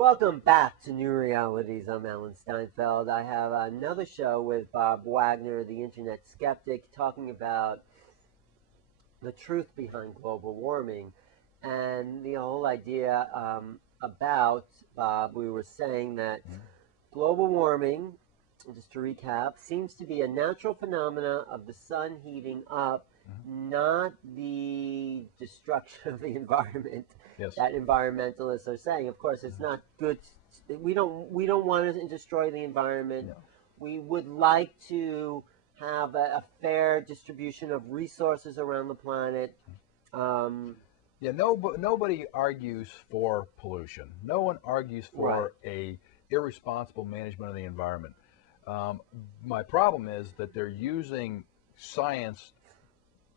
Welcome back to New Realities. I'm Alan Steinfeld. I have another show with Bob Wagner, the internet skeptic, talking about the truth behind global warming. And the whole idea about, Bob, we were saying that global warming, just to recap, seems to be a natural phenomena of the sun heating up, not the destruction of the environment. Yes. That environmentalists are saying. Of course, it's not good. We don't want to destroy the environment. No. We would like to have a fair distribution of resources around the planet. Yeah, nobody argues for pollution. No one argues for a irresponsible management of the environment. My problem is that they're using science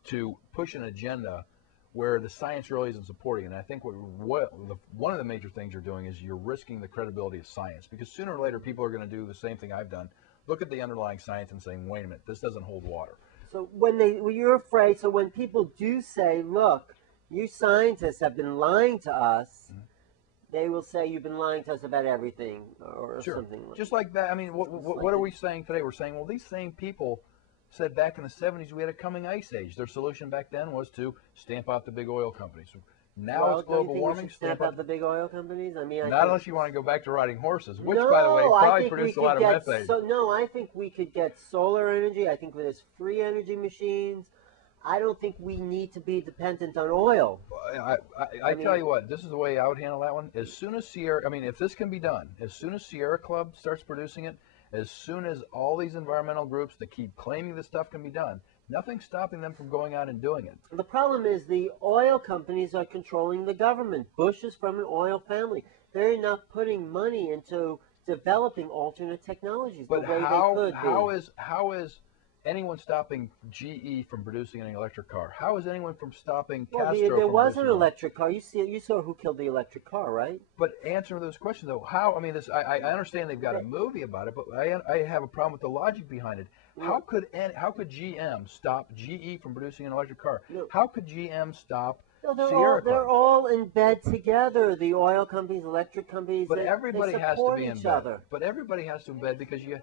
to push an agenda where the science really isn't supporting it. And I think one of the major things you're doing is you're risking the credibility of science, because sooner or later people are going to do the same thing I've done, look at the underlying science and saying, wait a minute, this doesn't hold water. So when you're afraid, so when people do say, look, you scientists have been lying to us, they will say you've been lying to us about everything or something like that. Just like that. I mean, what are we saying today? We're saying, well, these same people said back in the 70s we had a coming ice age. Their solution back then was to stamp out the big oil companies. Now it's global warming. Stamp out the big oil companies? I mean, not unless you want to go back to riding horses, which, by the way, probably produce a lot of methane. No, I think we could get solar energy. I think there's free energy machines. I don't think we need to be dependent on oil. I tell you what, this is the way I would handle that one. As soon as Sierra, I mean, if this can be done, as soon as Sierra Club starts producing it, as soon as all these environmental groups that keep claiming this stuff can be done, nothing's stopping them from going out and doing it. The problem is the oil companies are controlling the government. Bush is from an oil family. They're not putting money into developing alternate technologies the way they could be. How is anyone stopping GE from producing an electric car? How is anyone from stopping Castro? There was an electric car. You saw who killed the electric car, right? But answer those questions though. How? I mean, I understand they've got a movie about it, but I have a problem with the logic behind it. How could GM stop GE from producing an electric car? How could GM stop Sierra Club? They're all in bed together. The oil companies, electric companies. But everybody has to be in bed. But everybody has to be in bed because you.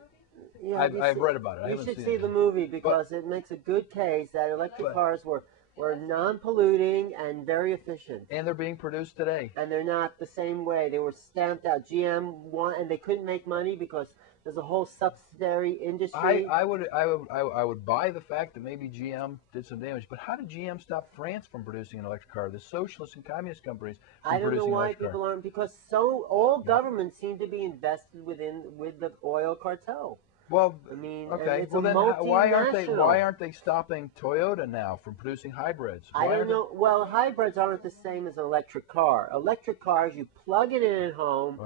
Yeah, I've read about it. You should see the movie because it makes a good case that electric cars were non-polluting and very efficient. And they're being produced today. And they're not the same way. They were stamped out. GM won, and they couldn't make money because there's a whole subsidiary industry. I would buy the fact that maybe GM did some damage, but how did GM stop France from producing an electric car? The socialist and communist companies from producing an electric car. I don't know why people aren't, because all governments seem to be invested with the oil cartel. Well, I mean, okay. Well, then why aren't they stopping Toyota now from producing hybrids? I don't know. Well, hybrids aren't the same as an electric car. Electric cars, you plug it in at home,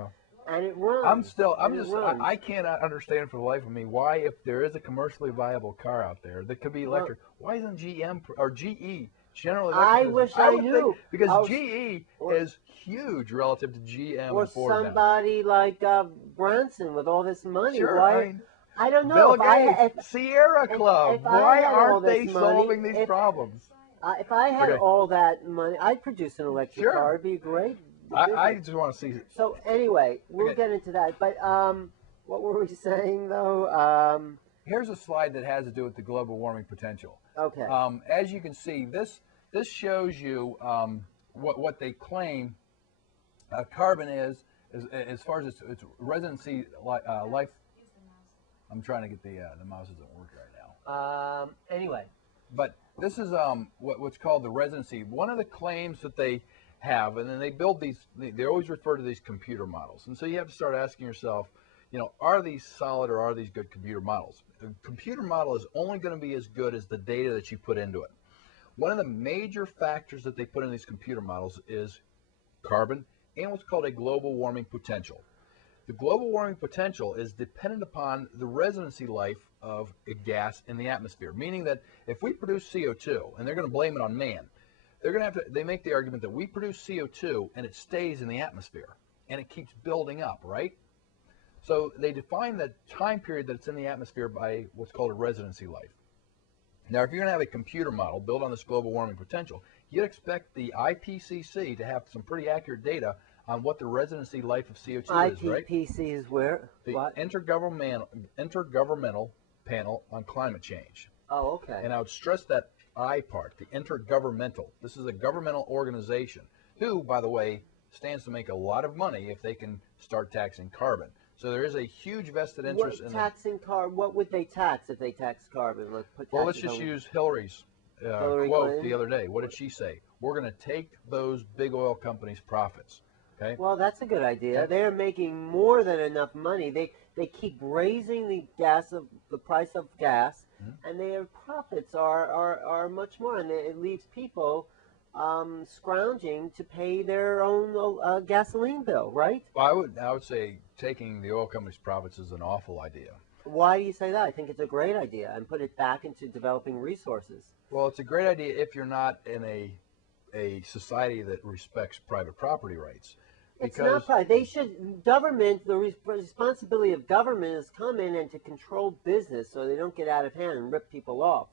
and it runs. I can't understand for the life of me why, if there is a commercially viable car out there that could be electric, why isn't GM or GE generally? I wish I knew. Because GE is huge relative to GM or and Ford somebody like Branson with all this money. Sure, why? I don't know. Bill Gates, Sierra Club. Why aren't they solving these problems? If I had all that money, I'd produce an electric car. It'd be great. I just want to see it. So anyway, we'll get into that. But what were we saying though? Here's a slide that has to do with the global warming potential. Okay. As you can see, this shows you what they claim carbon is as far as its residency life. I'm trying to get the mouse doesn't work right now. Anyway. But this is what's called the residency. One of the claims that they have, and then they build these, they always refer to these computer models. And so you have to start asking yourself, are these solid or are these good computer models? A computer model is only going to be as good as the data that you put into it. One of the major factors that they put in these computer models is carbon and what's called a global warming potential. The global warming potential is dependent upon the residency life of a gas in the atmosphere, meaning that if we produce CO2, and they're going to blame it on man, they make the argument that we produce CO2 and it stays in the atmosphere and it keeps building up, right? So they define the time period that it's in the atmosphere by what's called a residency life. Now, if you're going to have a computer model built on this global warming potential, you'd expect the IPCC to have some pretty accurate data on what the residency life of CO2 is, right? IPCC is where? The What? Intergovernmental Panel on Climate Change. Oh, okay. And I would stress that I part, the intergovernmental. This is a governmental organization who, by the way, stands to make a lot of money if they can start taxing carbon. So there is a huge vested interest in taxing carbon. What would they tax if they tax carbon? Well, let's just use Hillary's Hillary quote Clinton? the other day. What did she say? We're going to take those big oil companies' profits. Okay. Well, that's a good idea. Okay. They're making more than enough money. They keep raising the price of gas, and their profits are much more, and it leaves people scrounging to pay their own gasoline bill, right? Well, I would say taking the oil companies' profits is an awful idea. Why do you say that? I think it's a great idea, and put it back into developing resources. Well, it's a great idea if you're not in a society that respects private property rights. It's not private. They should, government, the responsibility of government is come in and to control business so they don't get out of hand and rip people off.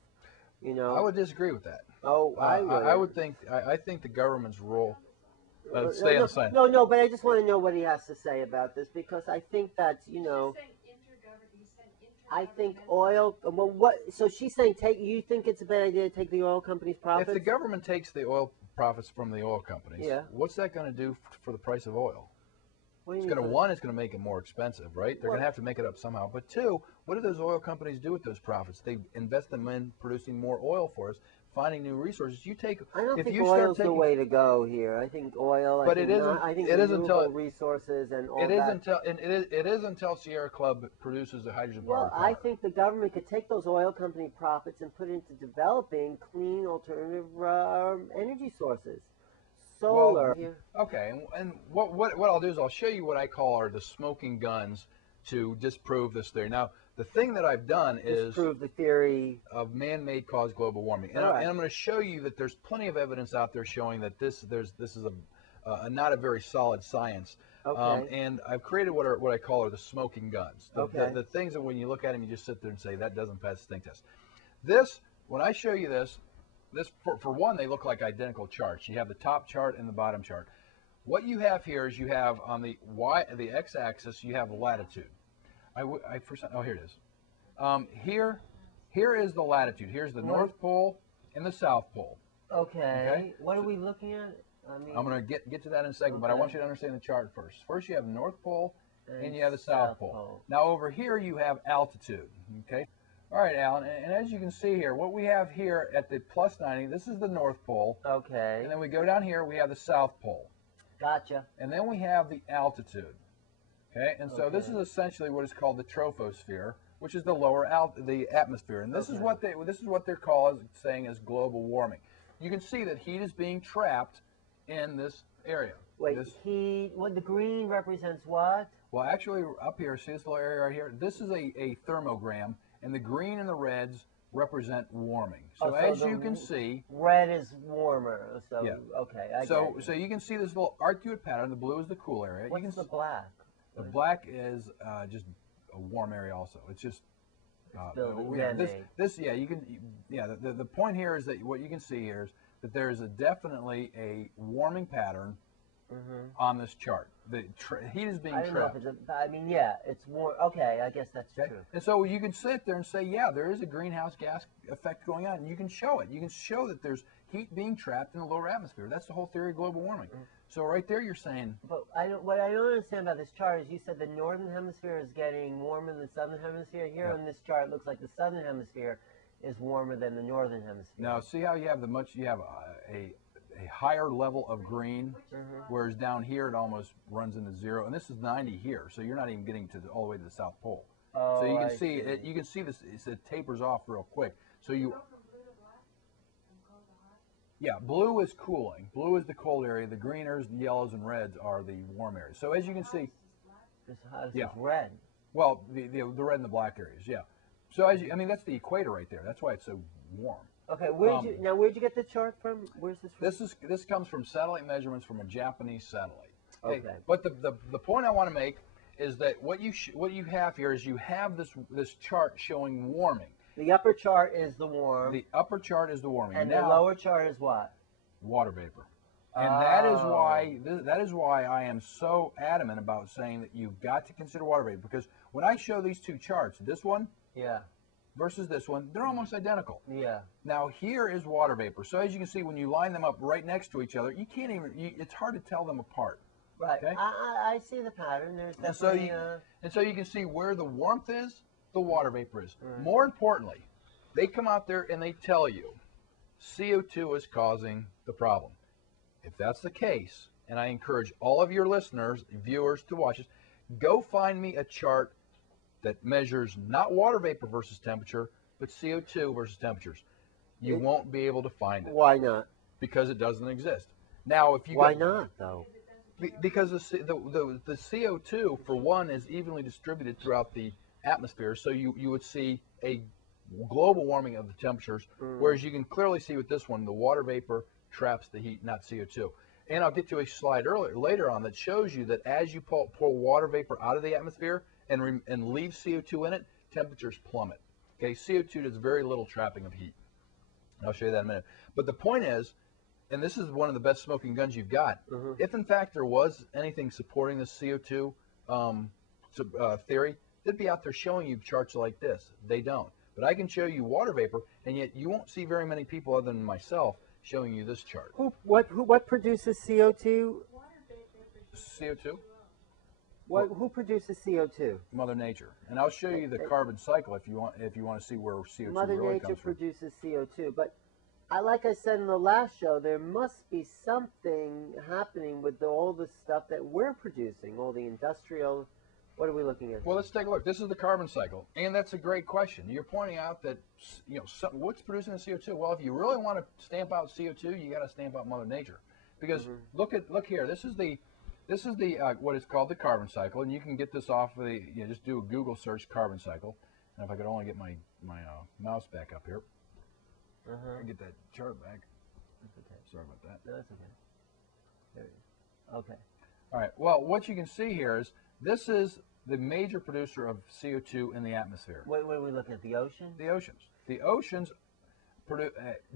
You know? I would disagree with that. Oh, I think the government's role. Stay on the side. No, but I just want to know what he has to say about this, because I think that, you know, I think oil. Well, what? So she's saying, you think it's a bad idea to take the oil company's profits? If the government takes the oil profits from the oil companies, yeah, what's that going to do for the price of oil? It's going to, one, it's going to make it more expensive, right? They're going to have to make it up somehow. But two, what do those oil companies do with those profits? They invest them in producing more oil for us, finding new resources. I don't think oil's the way to go here. I think oil. But it isn't. I think it isn't until resources and all it that. It is until Sierra Club produces the hydrogen power. Well, I think the government could take those oil company profits and put it into developing clean alternative energy sources. Solar. Well, okay, and what I'll do is I'll show you what I call are the smoking guns to disprove this theory. Now, the thing that I've done is disprove the theory of man-made caused global warming, and, and I'm going to show you that there's plenty of evidence out there showing that this is a not a very solid science. Okay. And I've created what I call are the smoking guns. The things that when you look at them, you just sit there and say that doesn't pass the stink test. When I show you this for one, they look like identical charts. You have the top chart and the bottom chart. What you have here is you have on the x-axis you have latitude. Oh, here it is. Here is the latitude. Here's the North Pole and the South Pole. Okay. What are we looking at? I'm going to get to that in a second, but I want you to understand the chart first. First, you have the North Pole and you have the South Pole. Now, over here, you have altitude. Okay. All right, Alan, and as you can see here, what we have here at the plus 90, this is the North Pole. Okay. And then we go down here, we have the South Pole. Gotcha. And then we have the altitude. Okay, and so this is essentially what is called the troposphere, which is the lower the atmosphere. And this is what they're saying is global warming. You can see that heat is being trapped in this area. Wait, heat, the green represents what? Well, actually, up here, see this little area right here? This is a thermogram. And the green and the reds represent warming. So as you can see, red is warmer. So yeah. Okay. So you can see this little arcuate pattern. The blue is the cool area. What's the black? The black is just a warm area also. It's just the point here is that what you can see here is that there is definitely a warming pattern on this chart. The heat is being trapped. It's warm. Okay, I guess that's true. And so you can sit there and say, yeah, there is a greenhouse gas effect going on, and you can show it. You can show that there's heat being trapped in the lower atmosphere. That's the whole theory of global warming. So right there, you're saying. But what I don't understand about this chart is you said the northern hemisphere is getting warmer than the southern hemisphere. Here on this chart, it looks like the southern hemisphere is warmer than the northern hemisphere. Now, see how you have a higher level of green, whereas down here it almost runs into zero, and this is 90 here, so you're not even getting to all the way to the South Pole. So you can see it. You can see this. It tapers off real quick. So you. Yeah, blue is cooling. Blue is the cold area. The greeners, the yellows, and reds are the warm areas. So as you can see, this is red. Well, the red and the black areas, yeah. So that's the equator right there. That's why it's so warm. Okay, where'd you get the chart from? Where's this from? This comes from satellite measurements from a Japanese satellite. Okay. But the point I want to make is that what you have here is you have this chart showing warming. The upper chart is the warm. The upper chart is the warming. And the lower chart is what? Water vapor. And that is why I am so adamant about saying that you've got to consider water vapor, because when I show these two charts, this one Yeah. versus this one, they're almost identical. Yeah. Now here is water vapor. So as you can see, when you line them up right next to each other, you can't even. It's hard to tell them apart. Right. Okay? I see the pattern. There's definitely. And so you can see where the warmth is, the water vapor is. Right. More importantly, they come out there and they tell you CO2 is causing the problem. If that's the case, and I encourage all of your listeners, viewers to watch this, go find me a chart that measures not water vapor versus temperature, but CO2 versus temperatures. You won't be able to find it. Why not? Because it doesn't exist. Now, if you Why not though? Because the CO2, for one, is evenly distributed throughout the atmosphere, so you would see a global warming of the temperatures, whereas you can clearly see with this one, the water vapor traps the heat, not CO2. And I'll get to a slide later on that shows you that as you pull water vapor out of the atmosphere and leave CO2 in it, temperatures plummet. Okay, CO2 does very little trapping of heat. I'll show you that in a minute. But the point is, and this is one of the best smoking guns you've got, if in fact there was anything supporting the CO2 theory, they'd be out there showing you charts like this. They don't. But I can show you water vapor, and yet you won't see very many people other than myself showing you this chart. What produces CO2? CO2? Who produces CO2? Mother Nature. And I'll show you the carbon cycle if you want to see where CO2 Mother really Nature comes from. produces CO2, but like I said in the last show, there must be something happening with all the stuff that we're producing, all the industrial. What are we looking at? Well, let's take a look. This is the carbon cycle, and that's a great question. You're pointing out that, what's producing the CO2? Well, if you really want to stamp out CO2, you got to stamp out Mother Nature, because look here. This is the what is called the carbon cycle, and you can get this off of the. Just do a Google search carbon cycle, and if I could only get my mouse back up here, get that chart back. That's okay. Sorry about that. No, that's okay. There it is. Okay. All right. Well, what you can see here is this is the major producer of CO2 in the atmosphere. What are we looking at? The ocean? The oceans. The oceans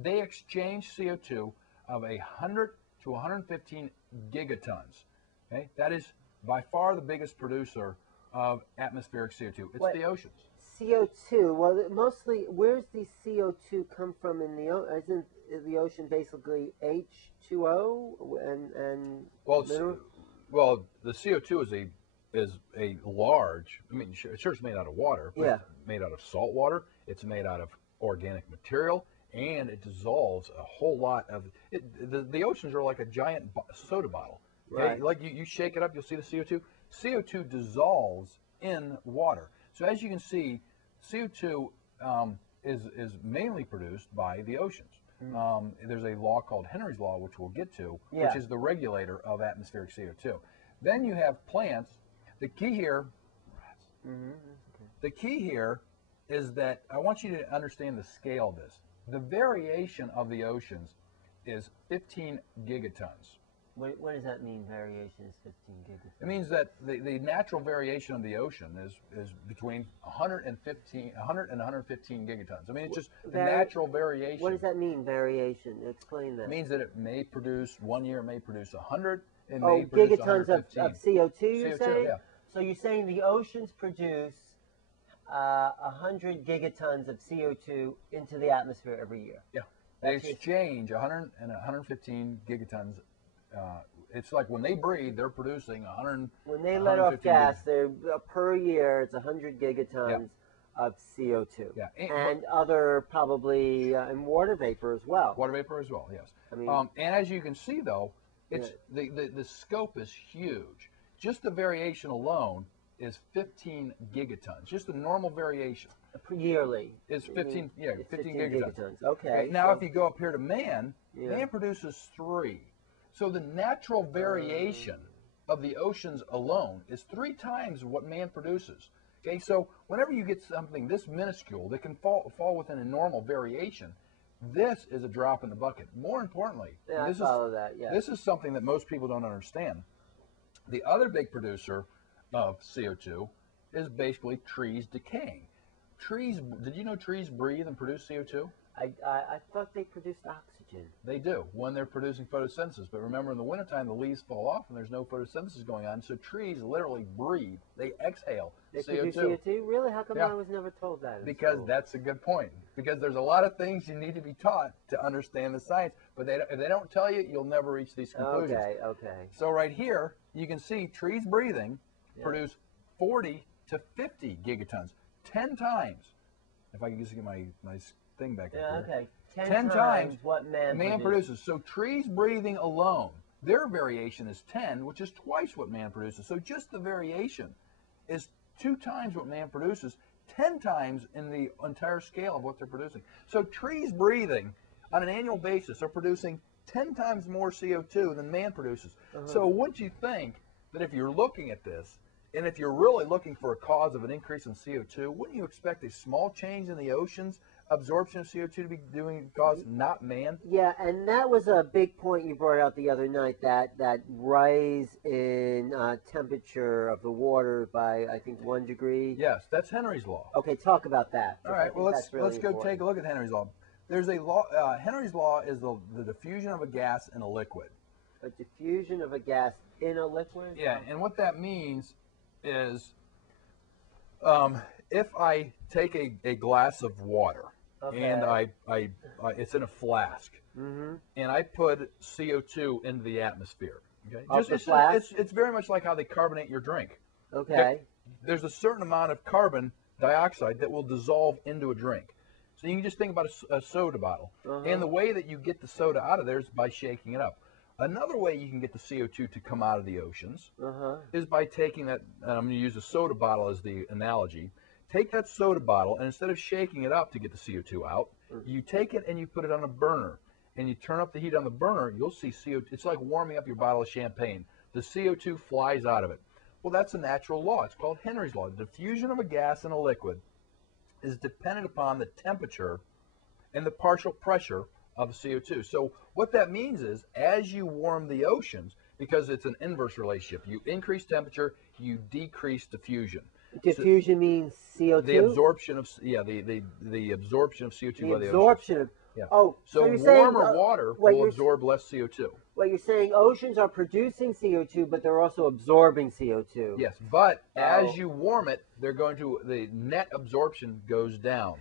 they exchange CO2 of 100 to 115 gigatons. Okay, that is by far the biggest producer of atmospheric CO2. It's the oceans. CO2. Well, mostly, where's the CO2 come from in the ocean? Isn't the ocean basically H2O and well, the CO2 is a large. I mean, sure, it's made out of water. But it's made out of salt water. It's made out of organic material, and it dissolves a whole lot of it. The oceans are like a giant soda bottle. Okay? Right. Like you shake it up, you'll see the CO2. CO2 dissolves in water. So as you can see, CO2 is mainly produced by the oceans. There's a law called Henry's Law, which we'll get to, which is the regulator of atmospheric CO2. Then you have plants. The key here, the key here is that I want you to understand the scale of this. The variation of the oceans is 15 gigatons. What does that mean, variation is 15 gigatons? It means that the natural variation of the ocean is between 100 and 115 gigatons. I mean, it's just the natural variation. What does that mean, variation? Explain that. It means that it may produce, one year it may produce 100, it Oh, may produce gigatons 115. of CO2, you're CO2, saying? yeah. So you're saying the oceans produce 100 gigatons of CO2 into the atmosphere every year? Yeah. They exchange 100 and 115 gigatons. It's like when they breathe, they're producing 100. When they let off gas, they're per year, it's 100 gigatons of CO2. Yeah. And other probably and water vapor as well. Water vapor as well, yes. I mean, and as you can see, though, it's the scope is huge. Just the variation alone is 15 gigatons. Just the normal variation. Yearly. Is 15, 15 gigatons. Okay. Now, if you go up here to man, man produces 3. So the natural variation of the oceans alone is 3 times what man produces. Okay, so whenever you get something this minuscule that can fall within a normal variation, this is a drop in the bucket. More importantly, this is something that most people don't understand. The other big producer of CO2 is basically trees decaying. Did you know trees breathe and produce CO2? I thought they produced oxygen. They do when they're producing photosynthesis. But remember, in the wintertime, the leaves fall off and there's no photosynthesis going on. So trees literally breathe. They exhale They CO2. produce CO2? Really? How come Yeah. I was never told that? Because school? that's a good point. Because there's a lot of things you need to be taught to understand the science. But if they don't tell you, you'll never reach these conclusions. Okay, okay. So right here, you can see trees breathing produce 40 to 50 gigatons, 10 times. If I can just get my thing back up here. Okay. 10 times what man produces. So trees breathing alone, their variation is 10, which is twice what man produces. So just the variation is 2 times what man produces, 10 times in the entire scale of what they're producing. So trees breathing on an annual basis are producing 10 times more CO2 than man produces. So wouldn't you think that if you're looking at this, and if you're really looking for a cause of an increase in CO2, wouldn't you expect a small change in the oceans absorption of CO2 to be doing cause, not man? Yeah, and that was a big point you brought out the other night, that rise in temperature of the water by, I think, 1 degree. Yes, that's Henry's law. Okay, talk about that. All right, well, let's really go take a look at Henry's law. There's a law, Henry's law is the diffusion of a gas in a liquid. A diffusion of a gas in a liquid? Yeah, and what that means is if I take a glass of water, and it's in a flask, and I put CO2 into the atmosphere. Okay, it's very much like how they carbonate your drink. Okay. There's a certain amount of carbon dioxide that will dissolve into a drink. So you can just think about a soda bottle, and the way that you get the soda out of there is by shaking it up. Another way you can get the CO2 to come out of the oceans is by taking that, and I'm going to use a soda bottle as the analogy. Take that soda bottle, and instead of shaking it up to get the CO2 out, you take it and you put it on a burner, and you turn up the heat on the burner, you'll see CO2. It's like warming up your bottle of champagne. The CO2 flies out of it. Well, that's a natural law. It's called Henry's law. The diffusion of a gas in a liquid is dependent upon the temperature and the partial pressure of CO2. So what that means is, as you warm the oceans, because it's an inverse relationship, you increase temperature, you decrease diffusion. Diffusion means CO2? The absorption of, the absorption of CO2 by the absorption oceans. of, oh, so you're warmer saying, water will absorb less CO2. Well, you're saying oceans are producing CO2, but they're also absorbing CO2. Yes, but as you warm it, the net absorption goes down.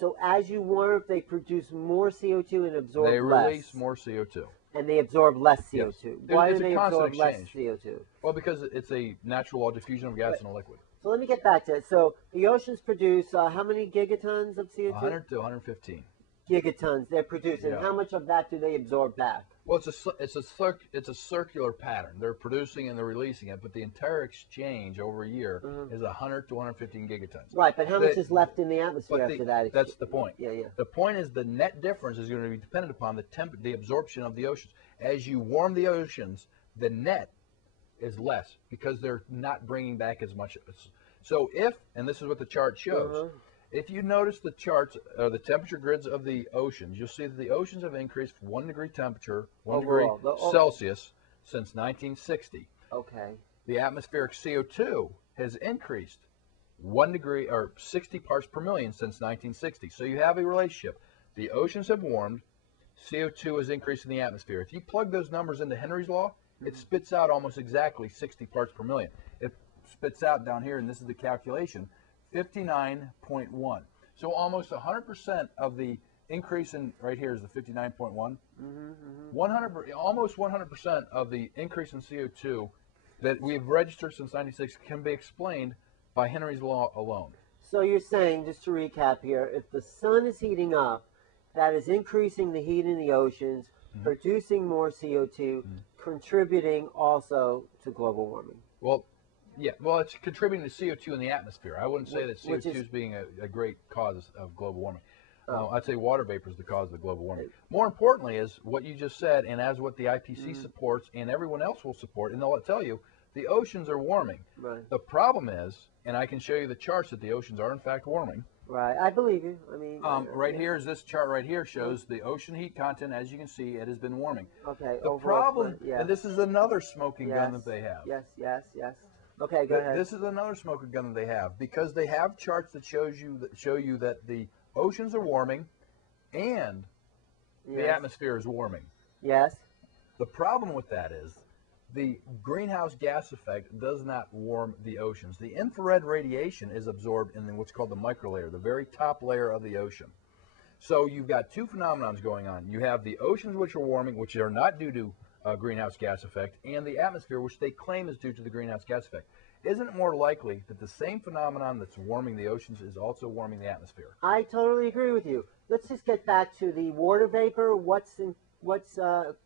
So as you warm it, they produce more CO2 and absorb less. They release more CO2. And they absorb less CO2. Yes. Why it's do a they constant absorb less exchange. CO2? Well, because it's a natural law of diffusion of gas in a liquid. So let me get back to it. So the oceans produce how many gigatons of CO2? 100 to 115. Gigatons they're producing. Yeah. How much of that do they absorb back? Well, it's a circular pattern. They're producing and they're releasing it, but the entire exchange over a year is 100 to 115 gigatons. Right, but how much is left in the atmosphere after that? That's the point. Yeah. The point is the net difference is going to be dependent upon the absorption of the oceans. As you warm the oceans, the net is less because they're not bringing back as much. So and this is what the chart shows, if you notice the charts, the temperature grids of the oceans, you'll see that the oceans have increased 1 degree temperature, 1 degree Celsius since 1960. Okay. The atmospheric CO2 has increased 1 degree or 60 parts per million since 1960. So you have a relationship. The oceans have warmed, CO2 has increased in the atmosphere. If you plug those numbers into Henry's law, it spits out almost exactly 60 parts per million. It spits out down here, and this is the calculation, 59.1. So almost 100% of the increase in, right here is the 59.1. 100, almost 100% of the increase in CO2 that we've registered since 96 can be explained by Henry's law alone. So you're saying, just to recap here, if the sun is heating up, that is increasing the heat in the oceans, producing more CO2, contributing also to global warming. Well, yeah, well, it's contributing to CO2 in the atmosphere. I wouldn't say that CO2 is being a great cause of global warming. I'd say water vapor is the cause of the global warming. More importantly is what you just said, and as what the IPC supports and everyone else will support, and they'll tell you, the oceans are warming. Right. The problem is, and I can show you the charts that the oceans are in fact warming. Right, I believe you. I mean, right here is this chart right here shows the ocean heat content. As you can see, it has been warming. Okay. The problem, and this is another smoking gun that they have. Yes. Okay, go ahead. This is another smoking gun that they have because they have charts that show you that the oceans are warming, and the Yes. atmosphere is warming. Yes. The problem with that is the greenhouse gas effect does not warm the oceans. The infrared radiation is absorbed in what's called the microlayer, the very top layer of the ocean. So you've got two phenomenons going on. You have the oceans, which are warming, which are not due to greenhouse gas effect, and the atmosphere, which they claim is due to the greenhouse gas effect. Isn't it more likely that the same phenomenon that's warming the oceans is also warming the atmosphere? I totally agree with you. Let's just get back to the water vapor. What's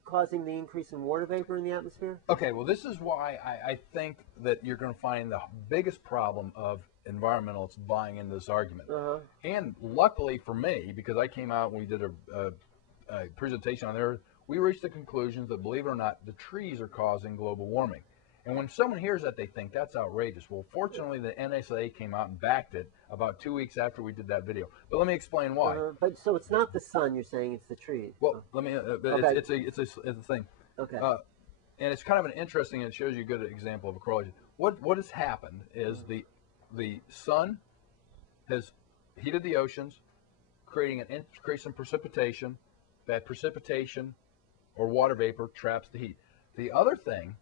causing the increase in water vapor in the atmosphere? Okay, well, this is why I think that you're going to find the biggest problem of environmentalists buying into this argument. And luckily for me, because I came out and we did a presentation on there, we reached the conclusion that, believe it or not, the trees are causing global warming. And when someone hears that, they think that's outrageous. Well, fortunately, the NSA came out and backed it about 2 weeks after we did that video. But let me explain why. But so it's not the sun, you're saying, it's the trees. Well, let me. Okay. It's a thing. Okay. And it's kind of an interesting. It shows you a good example of a correlation. What has happened is the sun has heated the oceans, creating an increase in precipitation. That precipitation or water vapor traps the heat. The other thing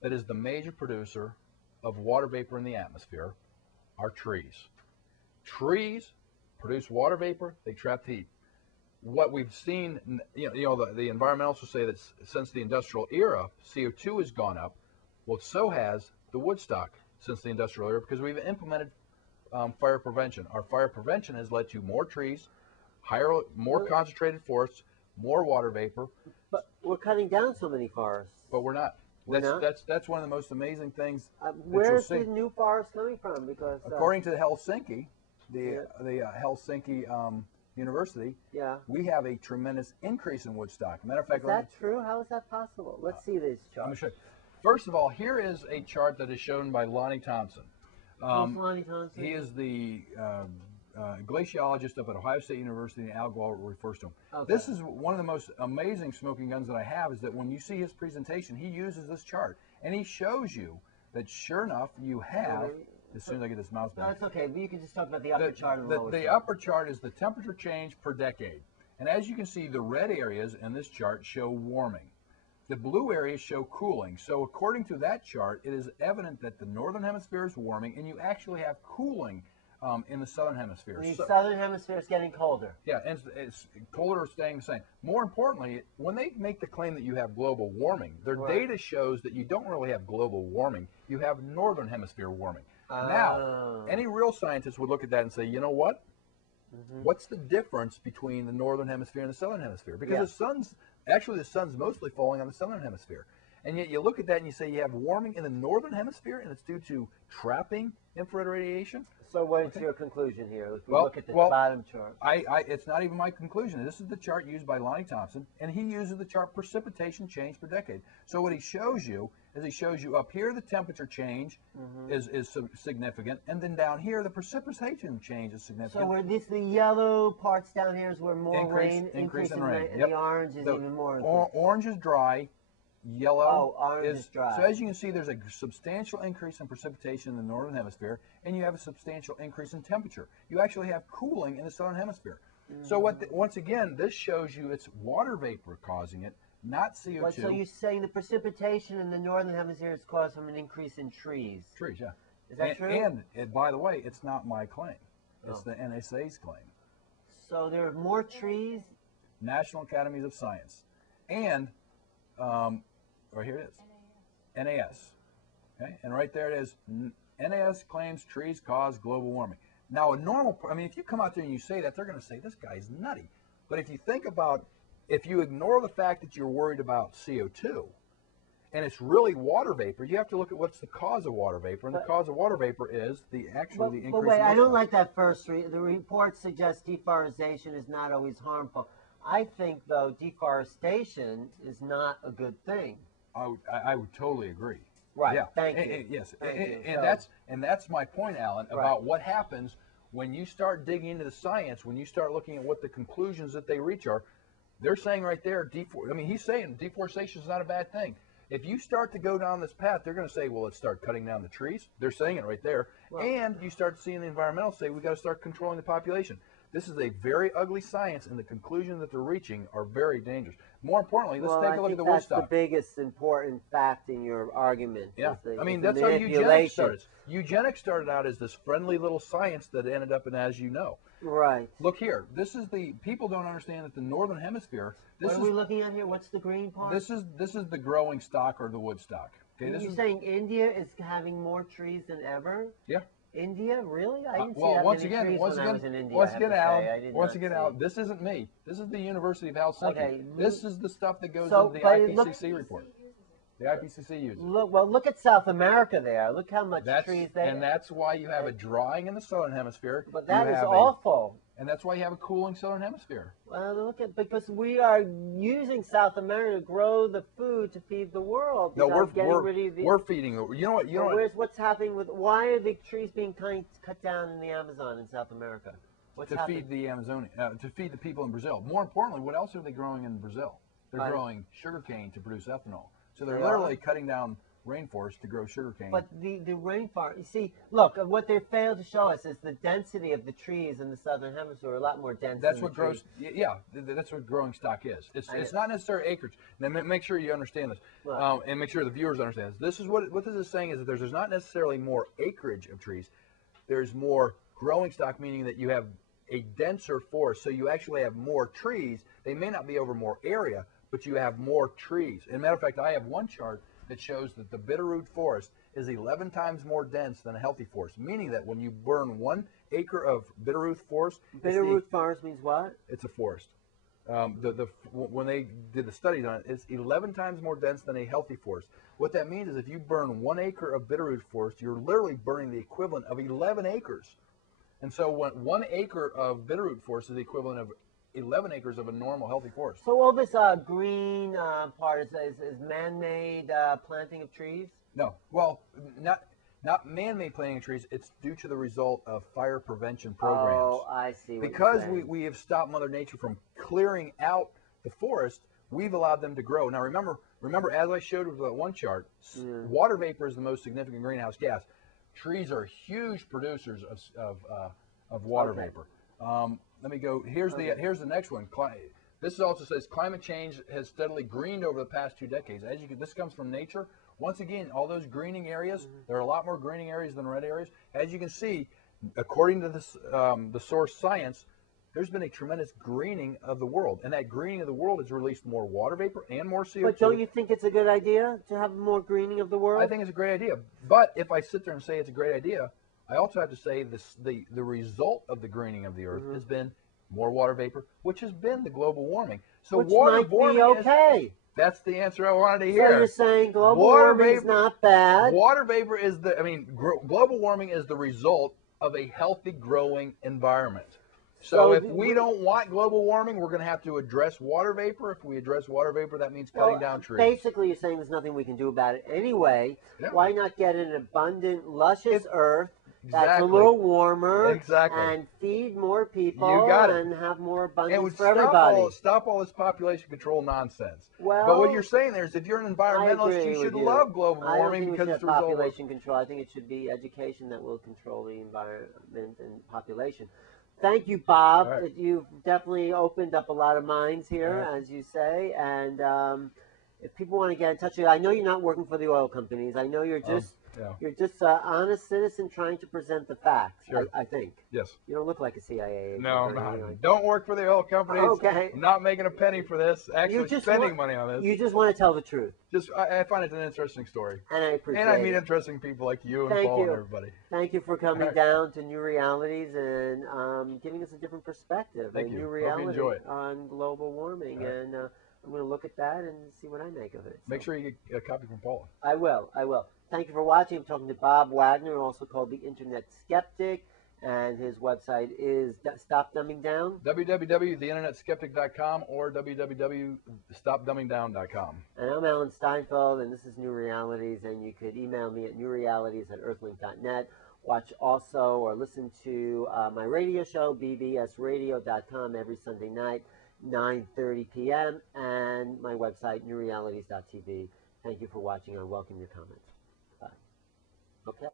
that is the major producer of water vapor in the atmosphere are trees. Trees produce water vapor, they trap heat. What we've seen, the environmentalists will say that since the industrial era, CO2 has gone up. Well, so has the wood stock since the industrial era, because we've implemented fire prevention. Our fire prevention has led to more trees, more concentrated forests, more water vapor. But we're cutting down so many forests. But we're not. That's one of the most amazing things. Where's the new forest coming from? Because according to Helsinki, the Helsinki University, we have a tremendous increase in wood stock. Matter of fact, is that true? How is that possible? Let's see this chart. Let me show you. First of all, here is a chart that is shown by Lonnie Thompson. Who's Lonnie Thompson? He is the glaciologist up at Ohio State University, and Al Gore refers to him. Okay. This is one of the most amazing smoking guns that I have, is that when you see his presentation, he uses this chart, and he shows you that sure enough, you have, as soon as I get this mouse back. No, it's okay, but you can just talk about the upper chart and the lower chart. The upper chart is the temperature change per decade. And as you can see, the red areas in this chart show warming. The blue areas show cooling. So according to that chart, it is evident that the northern hemisphere is warming, and you actually have cooling in the southern hemisphere. The southern hemisphere is getting colder. Yeah, and it's colder or staying the same. More importantly, when they make the claim that you have global warming, their data shows that you don't really have global warming. You have northern hemisphere warming. Now, any real scientist would look at that and say, you know what? What's the difference between the northern hemisphere and the southern hemisphere? Because the sun's mostly falling on the southern hemisphere. And yet you look at that and you say you have warming in the northern hemisphere, and it's due to trapping infrared radiation. So what is your conclusion here? If we look at the bottom chart. It's not even my conclusion. This is the chart used by Lonnie Thompson, and he uses the chart precipitation change per decade. So what he shows you is he shows you up here the temperature change is significant, and then down here the precipitation change is significant. So where the yellow parts down here is where more increase in rain. And the orange is even more. Orange is dry. Yellow orange is dry. So as you can see, there's a substantial increase in precipitation in the northern hemisphere, and you have a substantial increase in temperature. You actually have cooling in the southern hemisphere. So once again, this shows you it's water vapor causing it, not CO2. So you're saying the precipitation in the northern hemisphere is caused from an increase in trees? Trees, yeah. Is that true? And by the way, it's not my claim. It's the NSA's claim. So there are more trees? National Academies of Science. And right here it is. NAS. Okay, and right there it is. NAS claims trees cause global warming. Now, if you come out there and you say that, they're going to say this guy's nutty. But if you think about, if you ignore the fact that you're worried about CO2, and it's really water vapor, you have to look at what's the cause of water vapor, and the cause of water vapor is the increase. But wait, I don't like that first. The report suggests deforestation is not always harmful. I think, though, deforestation is not a good thing. I would totally agree. Right. Yeah. Thank you. Yes. Thank you. And that's my point, Alan, about what happens when you start digging into the science, when you start looking at what the conclusions that they reach are. They're saying right there, he's saying deforestation is not a bad thing. If you start to go down this path, they're going to say, well, let's start cutting down the trees. They're saying it right there. Right. And you start seeing the environmentalists say, we've got to start controlling the population. This is a very ugly science, and the conclusions that they're reaching are very dangerous. More importantly, let's take a look at the that's Woodstock. the biggest important fact in your argument. Yeah, I mean, that's how eugenics started. Eugenics started out as this friendly little science that ended up in, as you know. Right. Look here. This is the people don't understand that the northern hemisphere. What are we looking at here? What's the green part? This is the growing stock or the woodstock. Okay, You're saying India is having more trees than ever? Yeah. India, really? I didn't see well, that once many again, trees once when again, I was in India. once again, Alan. Alan, this isn't me. This is the University of Helsinki. Okay, this is the stuff that goes into the IPCC report. The IPCC uses. Look at South America there. Look how much trees they. And that's why you have a drying in the southern hemisphere. But that is awful. And that's why you have a cooling southern hemisphere. Well, look at because we are using South America to grow the food to feed the world. No, we're feeding. You know what? You know what's happening with? Why are the trees being cut down in the Amazon in South America? What's happening? Feed the Amazonia, to feed the people in Brazil. More importantly, what else are they growing in Brazil? They're growing sugarcane to produce ethanol. So they're literally cutting down rainforest to grow sugarcane. But the rainforest, you see, look, what they failed to show us is the density of the trees in the southern hemisphere are a lot more dense. That's what grows. Yeah, that's what growing stock is. It's not necessarily acreage. Now make sure you understand this, and make sure the viewers understand this. This is what this is saying is that there's not necessarily more acreage of trees. There's more growing stock, meaning that you have a denser forest. So you actually have more trees. They may not be over more area, but you have more trees. As a matter of fact, I have one chart that shows that the Bitterroot forest is 11 times more dense than a healthy forest, meaning that when you burn 1 acre of Bitterroot forest... Bitterroot forest means what? It's a forest. When they did the studies on it, it's 11 times more dense than a healthy forest. What that means is if you burn 1 acre of Bitterroot forest, you're literally burning the equivalent of 11 acres. And so when 1 acre of Bitterroot forest is the equivalent of 11 acres of a normal healthy forest. So all this green part is man-made planting of trees? No, well, not man-made planting of trees. It's due to the result of fire prevention programs. Oh, I see. Because we have stopped Mother Nature from clearing out the forest, we've allowed them to grow. Now remember, as I showed with that one chart, water vapor is the most significant greenhouse gas. Trees are huge producers of water vapor. Let me go. Here's the next one. This also says climate change has steadily greened over the past 2 decades. This comes from nature. Once again, all those greening areas, there are a lot more greening areas than red areas. As you can see, according to this, the source science, there's been a tremendous greening of the world, and that greening of the world has released more water vapor and more CO2. But don't you think it's a good idea to have more greening of the world? I think it's a great idea. But if I sit there and say it's a great idea, I also have to say the result of the greening of the earth has been more water vapor, which has been the global warming. So which water might warming be okay. That's the answer I wanted to hear. So you're saying global warming is not bad? Water vapor is global warming is the result of a healthy growing environment. So if we don't want global warming, we're going to have to address water vapor. If we address water vapor, that means cutting down trees. Basically, you're saying there's nothing we can do about it anyway. Yeah. Why not get an abundant, luscious earth that's a little warmer and feed more people and have more abundance for everybody? Stop all this population control nonsense. Well, but what you're saying there is if you're an environmentalist, you should love global warming because it's a result of population control. I think it should be education that will control the environment and population. Thank you, Bob. Right. You've definitely opened up a lot of minds here, as you say. And if people want to get in touch with you, I know you're not working for the oil companies. I know you're just you're just an honest citizen trying to present the facts. Sure. I think. Yes. You don't look like a CIA agent. No, don't work for the oil companies. Okay. I'm not making a penny for this. Actually, spending money on this. You just want to tell the truth. I find it an interesting story. And I appreciate it. And I meet interesting people like you and Paul and everybody. Thank you for coming down to New Realities and giving us a different perspective. Thank you. New reality on global warming. And I'm going to look at that and see what I make of it. Make sure you get a copy from Paula. I will. Thank you for watching. I'm talking to Bob Wagner, also called the Internet Skeptic. And his website is Stop Dumbing Down. www.theinternetskeptic.com or www.stopdumbingdown.com. And I'm Alan Steinfeld, and this is New Realities. And you could email me at newrealities@earthlink.net. Watch also or listen to my radio show, bbsradio.com, every Sunday night, 9:30 p.m. And my website, newrealities.tv. Thank you for watching. I welcome your comments. Bye. Okay.